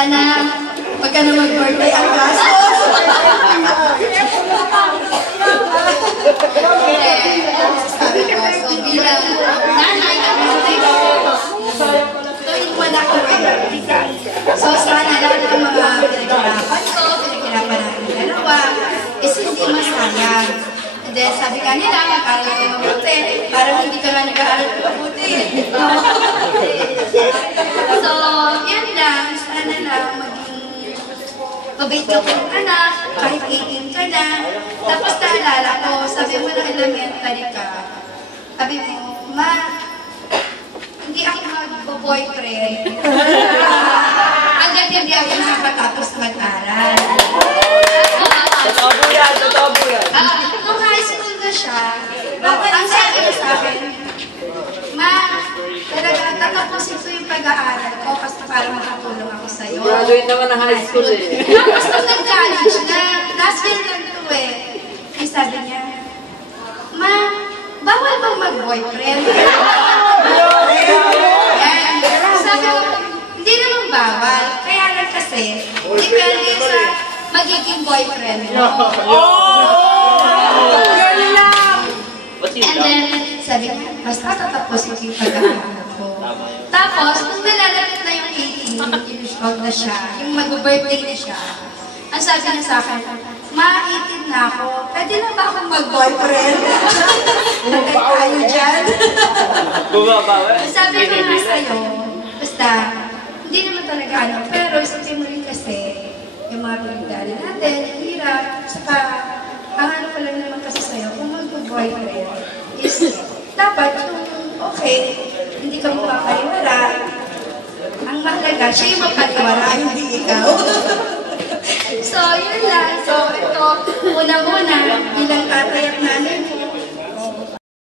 sana pagka na mag-birthday ang gastos. Sabi ko, so bilang nanay at birthday ko, tuwing wala ko rin. So sana lahat ng mga pinaghirapan ko, pinaghirapan natin dalawa, is hindi masayang. And then sabi nga nila, mag-aral ko mabuti, parang hindi ka nga nag-aaral ko mabuti. So, yun lang, sana lang maging mabait ka po anak, kahit 18 ka na. Tapos naalala ko, sabi mo na elementary ka, sabi mo, ma, hindi ako mag-boyfriend. Hanggang hindi ako nakatapos mag-aral. Totoo po yan, totoo po yan. Nung high school na siya, ang sabi niya sa akin, ma, talaga tatapusin ko yung pag-aaral ko kasi para makatulong ako sa'yo. Graduate naman ng high school eh. Tapos nung nag-college na, last year lang ito eh, ay sabi niya, ma, bawal bang mag-boyfriend? Sabi ko, hindi naman bawal, kaya lang kasi, depende sa magiging boyfriend mo. And then, sabi niya, basta tatapusin ko yung pag-aaral ko. Tapos, nung nalalapit na yung 18 years old na siya, yung mag-birthday na siya, ang sabi niya sa akin, ma, 18 na ako, pwede na ba akong mag-boyfriend? Tayo dyan. Sabi ko nga sa'yo, basta, hindi naman talaga ano, pero sabi mo rin kasi, yung mga pinagdali natin, yung hirap, saka, ang ano ko lang naman kasi sa'yo, kung mag-boyfriend, is dapat yung okay, hindi ka mapapaliwala. Ang mahalaga, siya yung mapaliwala, hindi ikaw. So, yun lang. So, ito, una-una,